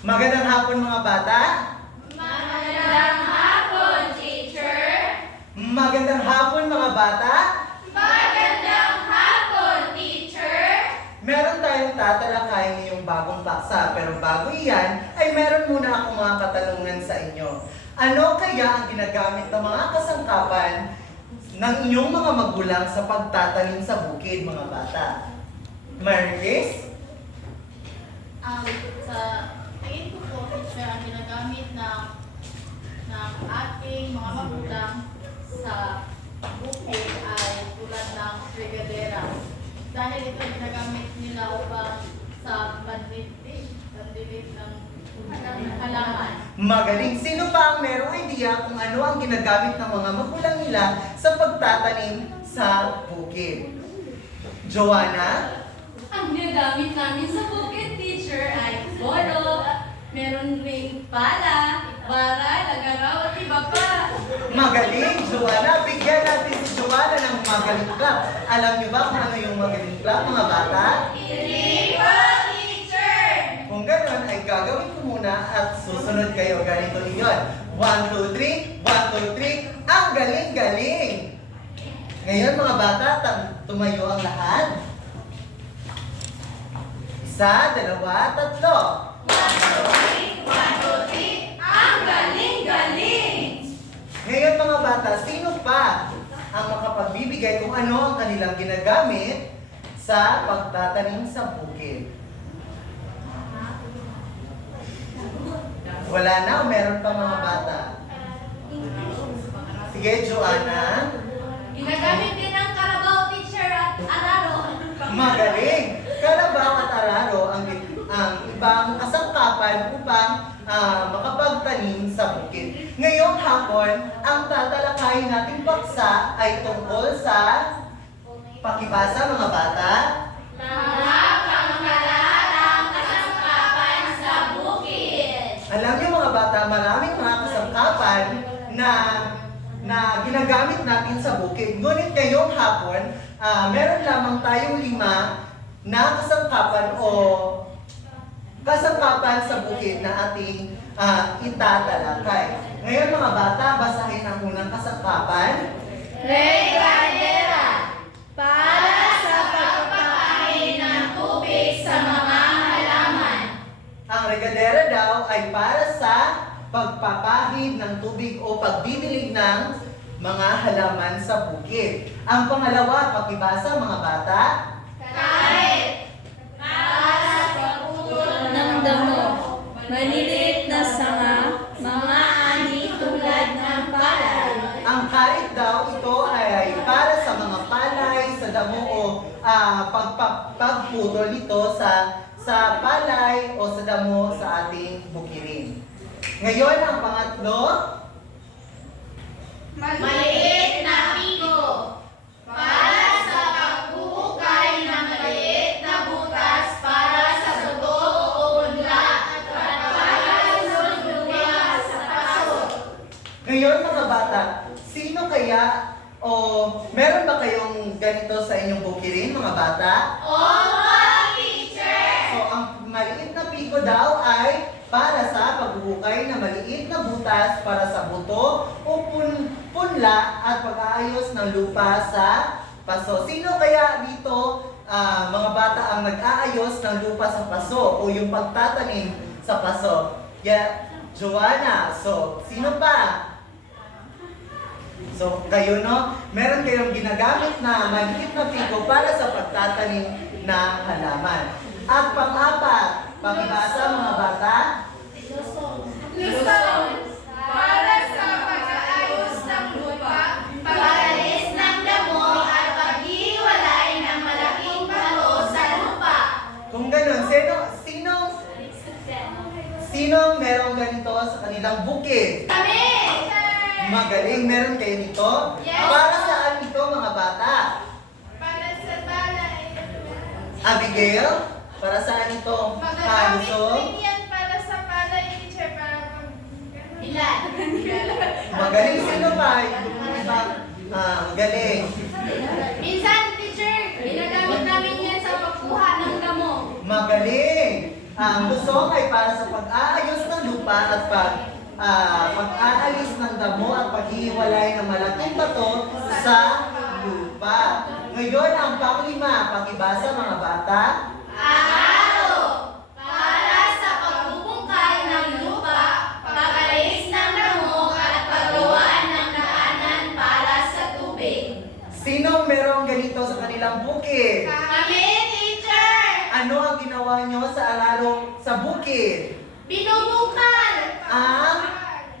Magandang hapon mga bata. Magandang hapon, teacher. Magandang hapon mga bata. Magandang hapon, teacher. Meron tayong tatalakayin ngayong bagong paksa, pero bago iyan ay meron muna akong mga katanungan sa inyo. Ano kaya ang ginagamit ng mga kasangkapan ng inyong mga magulang sa pagtatanim sa bukid mga bata? Marites? Sa tingin ko po, teacher, ang ginagamit ng ating mga magulang sa bukid ay tulad ng regadera. Dahil ito ginagamit nila upang sa pandilig ng halaman. Magaling. Sino pa ang merong idea kung ano ang ginagamit ng mga magulang nila sa pagtatanim sa bukid? Joanna? Ang ginagamit namin sa bukid, teacher, ay bolo, meron ring pala, baral, agaraw, at iba pa. Magaling, Joanna. Bigyan natin si Joanna ng magaling clap. Alam niyo ba kung ano yung magaling clap, mga bata? Hindi po, teacher! Kung gano'n, ay gagawin ko muna at susunod kayo. Ganito yun. 1, 2, 3. 1, 2, 3. Ang galing-galing! Ngayon, mga bata, tumayo ang lahat. 1, 2, 3. Ang galing-galing! Ngayon, mga bata, sino pa ang makapagbibigay kung ano ang kanilang ginagamit sa pagtatanim sa bukid? Wala na o meron pa mga bata? Sige, Joanna. Ginagamit din ang karabaw, teacher, at araro. Magaling! Karabaw at araro ang ibang kasangkapan upang makapagtanim sa bukid. Ngayong hapon, ang tatalakayin nating paksa ay tungkol sa pakibasa, mga bata. Mga pangkalahatang kasangkapan sa bukid. Alam niyo mga bata, maraming mga kasangkapan na ginagamit natin sa bukid. Ngunit ngayong hapon, meron lamang tayong 5 na kasangkapan o kasangkapan sa bukid na ating itatalakay. Ngayon mga bata, basahin ang unang kasangkapan. Regadera, para sa pagpapain ng tubig sa mga halaman. Ang regadera daw ay para sa pagpapahid ng tubig o pagdidilig ng mga halaman sa bukid. Ang pangalawa, pakibasa mga bata. Kahit para sa pagpupul ng damo, maliliit na sanga, mga ani tulad ng palay. Ang kahit daw, ito ay para sa mga palay, sa damo o pagputol nito sa palay o sa damo sa ating bukirin. Ngayon, ang pangatlo, Maliit na piko, para sa pagbuhukay ng maliit na butas para sa buto o punla at para sa lumiwas sa paso. ngayon mga bata, sino kaya o meron ba kayong ganito sa inyong bukirin mga bata? Opo, teacher! So, ang maliit na piko daw ay para sa paghuhukay na maliit na butas para sa buto o punla at pag-aayos ng lupa sa paso. Sino kaya dito, mga bata, ang nag-aayos ng lupa sa paso o yung pagtatanim sa paso? Yeah, Joanna. So, sino pa? So, kayo no, meron kayong ginagamit na maliit na piko para sa pagtatanim na halaman. At pang-apat, pakibasa mga bata. Lusong, para sa pag-aayos ng lupa, pag-alis ng damo at paghiwalay ng malaking bato sa lupa. Kung ganun, sinong merong ganito sa kanilang bukid? Kami! Magaling, meron kayo nito? Yes. Para saan ito mga bata? Para sa balay. Abigail? Para saan ito? Magagamit Hanso? din yan para sa palay, teacher, para Ilan? Magaling, sino pa? Yung iba, galing. Minsan, teacher, ginagamit namin yan sa pagkuha ng damo. Magaling. Ang lusong ay ay para sa pag-aayos ng lupa at pag-aalis ng damo at paghihiwalay ng malaking bato sa lupa. Ngayon, ang panglima, pakibasa mga bata. Araw para sa pagbubungkay ng lupa, pag-alis ng damo at paggawa ng daanan para sa tubig. Sinong merong ganito sa kanilang bukid? Kami, teacher! Ano ang ginawa nyo sa araro sa bukid? Binubungkal Ang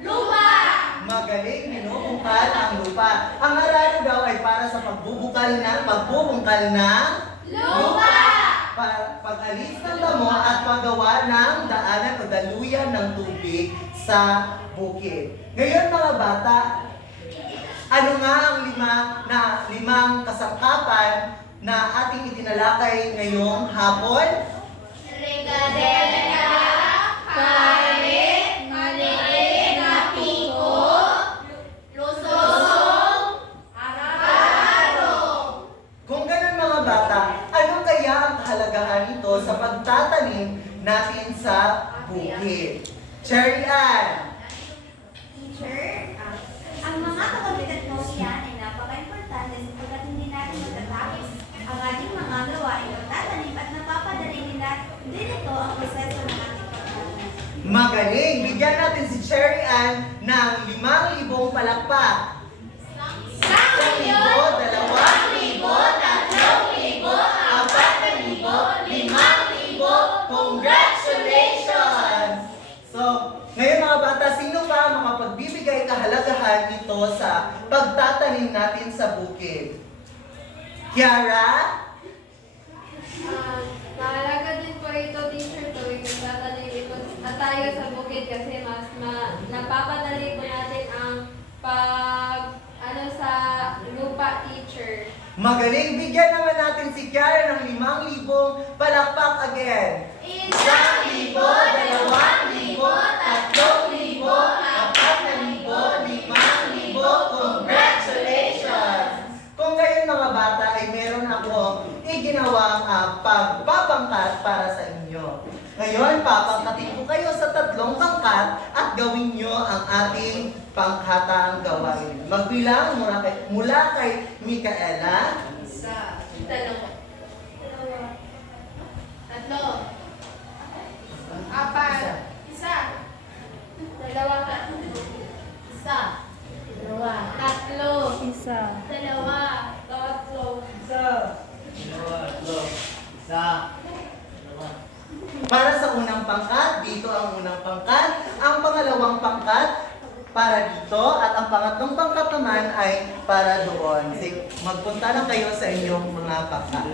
lupa! magaling binubungkal ang lupa. Ang araro daw ay para sa pagbubungkal ng Lupa! Pag-alis ng damo at paggawa ng daanan o daluyan ng tubig sa bukid. Ngayon mga bata, ano nga ang limang kasangkapan na ating itinalakay ngayong hapon? Regadera, karet, maliit na piko, lusong, araro. Kung ganun mga bata, ano kaya ang kahalagahan nito sa pagtatanim natin sa bukid? Cherry Ann, Teacher, ang mga kapabigat mo yan ay napaka-importante sapagkat hindi natin matatapos ang ating mga gawain magtatanim at napapadali nila din ito ang proseso ng ating pagtatanim. magaling! Bigyan natin si Cherry Ann ng 5,000 palakpak. 1,000, 2,000, 3,000, 4,000, 5,000. Congratulations! So, ngayon mga bata, sino pa ang makapagbibigay kahalagahan nito sa pagtatanim natin sa bukid? Kiara? Mahalaga din po ito, teacher, tuwing nagtatanim ito na tayo sa bukid kasi mas napapadali po natin ang sa lupa, teacher. Magaling! Bigyan naman natin si Kiara ng 5,000 palakpak again. 1,000, 2,000, 3,000, 4,000, 5,000. Congratulations! Kung ngayon mga bata ay meron ako iginawang pagpapangkat para sa inyo. Ngayon, papangkatin ko kayo sa 3 pangkat at gawin nyo ang ating pangkatang gawain. Magbilang mula kay Micaela. 1, 2, 3, 4, 1, 2, 3. Para sa unang pangkat, dito ang unang pangkat. Ang pangalawang pangkat, para dito. At ang pangatlong pangkat naman ay para doon. Sige, magpunta lang kayo sa inyong mga pangkat.